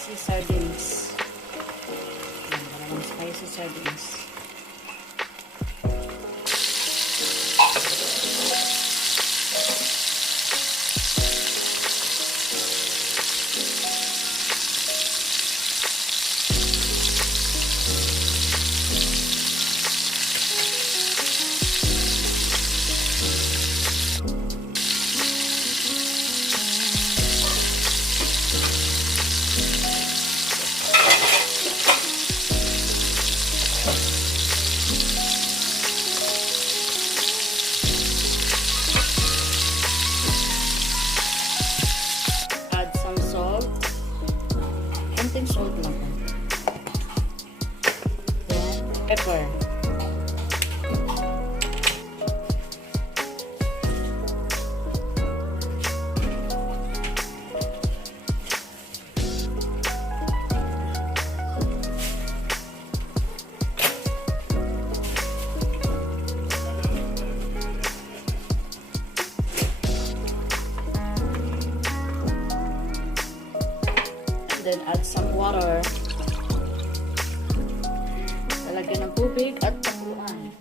spicy sardines. Dalawang spicy sardines. Konting salt lang po. Pepper. Then add some water. Lalagyan ng tubig at pakuluan.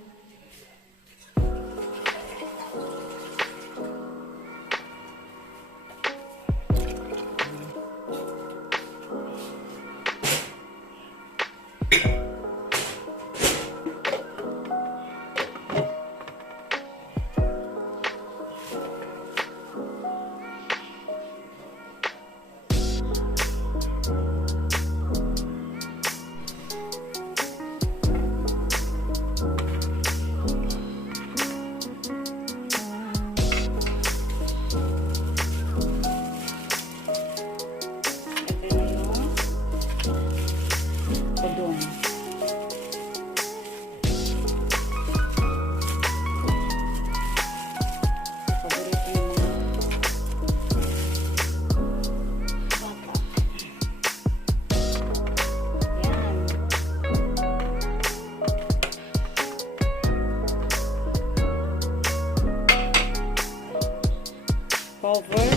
Odong. Paborito yung mga bata. Yan. Cover.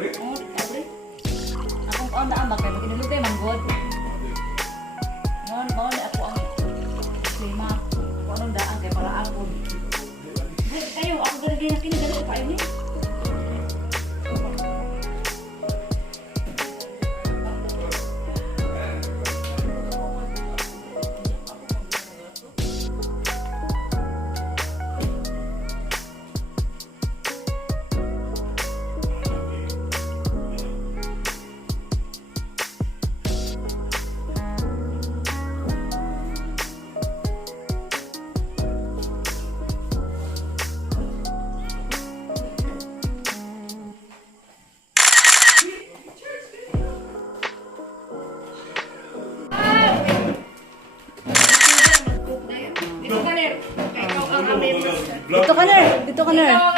Oh, abre. Akong kaon na amak kay maginulog kay manggod. Ngon mo na ako ang lima. Kung anong daan kay para ako. Kayo ako dali na kini pa ini. Dito ka na.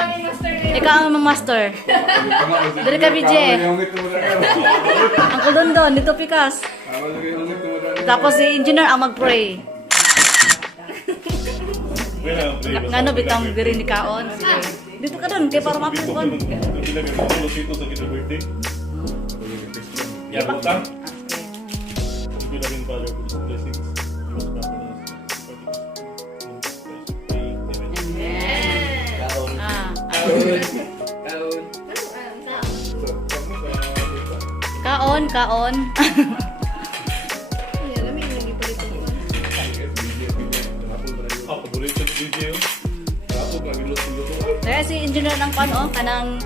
Ikaw ang master. Dari ka BJ. Ang Odong, dito pikas. Tapos si engineer ang mag-pray. Ngano bitang diri ni kaon. Dito ka doon kay para mapipon. Ya, bukan. Bilangin Father for His blessings. Kaon. Kaya si engineer ng pan kanang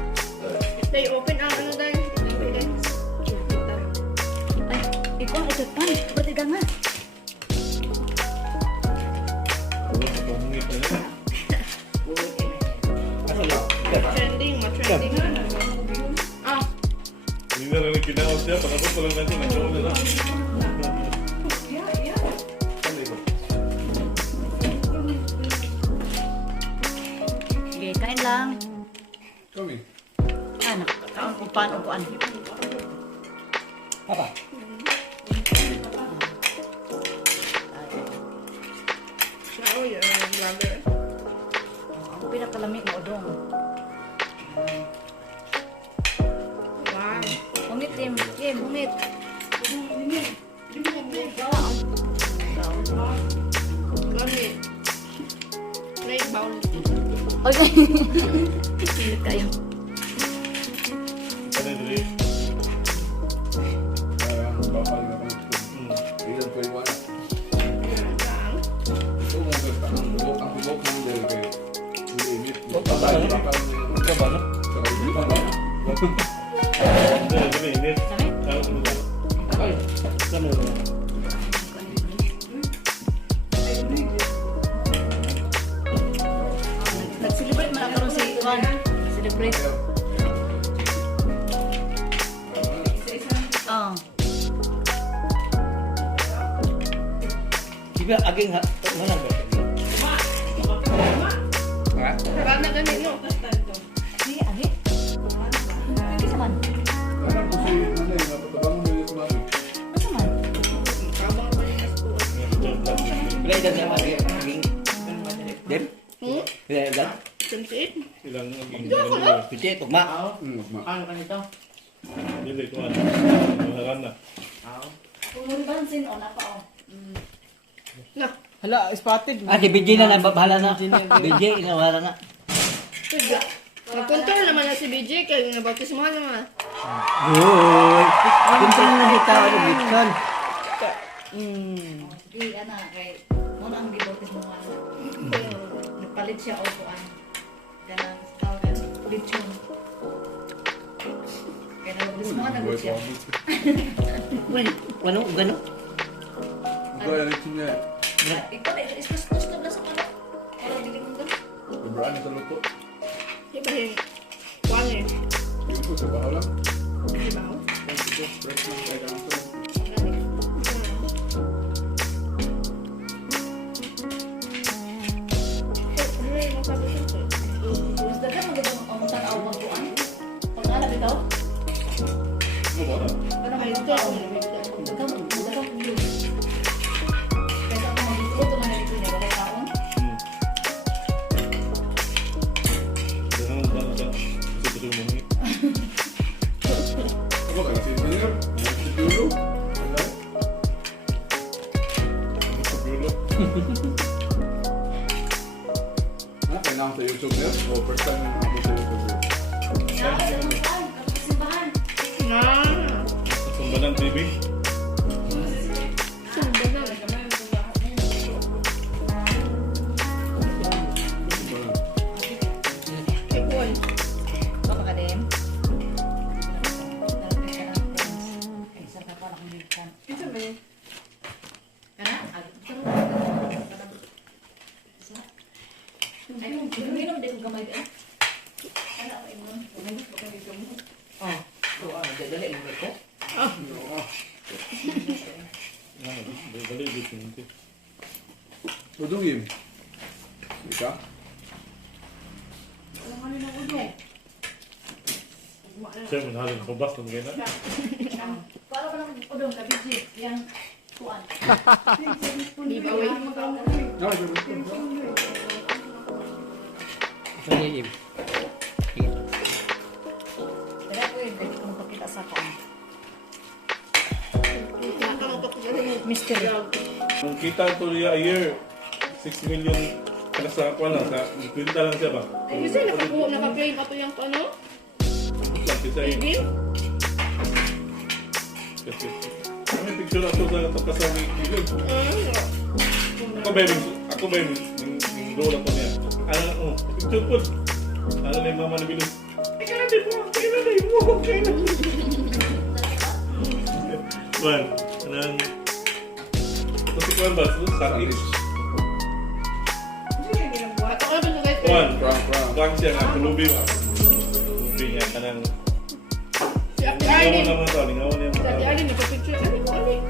They open ang ano dahil. ay ikaw ito pan berarti nga. Trending. Hindi na rin kinawag siya. Pagkapos ko lang natin. Nagkaroon na lang. Sige, kain lang. Kami. Ano? Kaon upuan. Apa? Siya yung vlogger. Ang pinakalamig ng Odong. Wow. Humit, Kim. Humit. Lamig. Plate bowl. Okay. Pilit kayo. Ano yun rin? Bakal na kami. Ilan ko iwan. Ito mo ang bubok ng dahil kayo. Ulimit. Bakal na Ito ba no? Hindi, hindi, hindi. Dami? Ano ito mo? Ay, saan mo? Nag-celebrate man ako si Juan. Celebrate. Oh. Diba aging ha? Manang ba? Ha? Parang na ganun no? Si Agi? Agi sa man? Alam ko si nanay, napatabang mo yung mami. Asa man? Kabang pa yung esko. Wala idan niya aging. Dem? Wala idan? 28? Ilang Piche, tugma. Ma. Ano ka nito? Dili ko ano. Maharan na. Kung bansin o napa o. Na. Hala, spotted. Ah, si BJ na bahala na. BJ, inawala na. Nag-contour naman na si BJ kaya nabautismo naman. Uy! Kuntong na kita ako, Bitson. Di ana kay mo na ang gibotes mo nga. Nagpalit siya o kuan. Ganang tawagan lechon. Kaya nabautis mo na siya. Ano, gano? Gaya na siya. Ikaw na istos na sa pala. Para dili mo gan. Sobraan sa luto. Iba yung one eh. Yung ko sa bahaw lang. Di ba? Fresh lang kaya kami sa Mas dagan mo gid ang tanaw mo kuan. Pag ana bitaw. Ano ba na? Kana Ay, may ito tao. ako nabigyan. Dagan mo yun. Kaya ako magluto na nito niya wala taon. Ganun ba na siya? Kasi ito mo. ba ng TV? Take one. Apa ka din? Isa ka pa nakalimutan. Isa ba yun? Kana? Ay, minum din ko gamay din. Ano ako inom? Uminom ko kami gamot. Oh, so ano, dadali mo ko? Dali dito nanti. Odong Im. Ika? Alam ka nila udong. Siya mo nahalin ko bas ng gana. Para pa lang udong sa biji, yang kuan. Giveaway. Ah, ito. Nangingim. Dala ko yun, dali ko magpakita sa kuan. Nakakamutok ko rin. Mystery. Kung kita to niya a year, 6 million para sa kuan lang, sa kwenta lang siya ba? Ay, kasi naka-claim ato yung ano? Lang kita eh. Baby? Kasi, may picture ako sa tapkasawi million. Ako ba yung dola ko niya? Ano, picture po. Ano na yung mama na bilog? Ay, kanadi mo! Juan, anong... Ito si Juan ba? Sardines. Hindi na ginabuhat. Ako na ba ito guys? Juan, Prank. Juan siya nga, kulubi ba? Kulubi niya, kanang... Si Ate Lingawan Arlene. naman ito, lingawan niya. Si Ate Arlene, napapicture. Ano ko ano eh?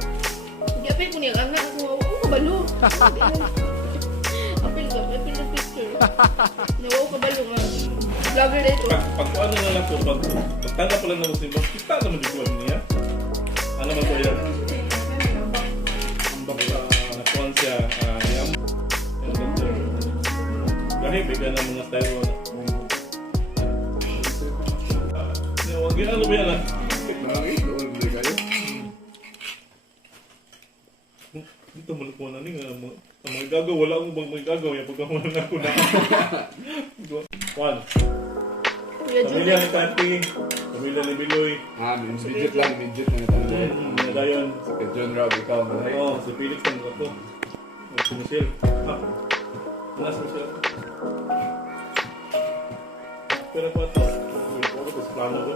Hindi, apel ko niya. Anak ko, ako kabalo. Apel ng picture. Nawaw kabalo nga. Vlogger na ito. Pag ano na lang po, pagtanda pala ng Muslim, kita naman yung Juan niya. Ano naman po yan? Nakuhan siya, niyam. Kahit bigyan ng mga tayo. Ano ba yan ah? Marami, doon bili kayo. Dito malikuha na rin. Ang mga gagaw, wala akong bang mga gagaw. Yung pagkakuha na ako na. Juan, Kuya pamilya Jovey. ni Tati, pamilya ni Biloy, Ah, midget lang, midget na natanong. mga dayon. Sa kay John Rob, ikaw, malay. Oo, si Felix ang gato. O si Michelle. Wala si Michelle. Pero po ito, puro ko sa plano ko.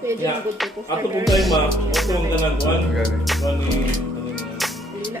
Kuya Jovey, good to Ato pong tayo ma, ito ang tanan, Juan. Gani. Juan ni... Lila.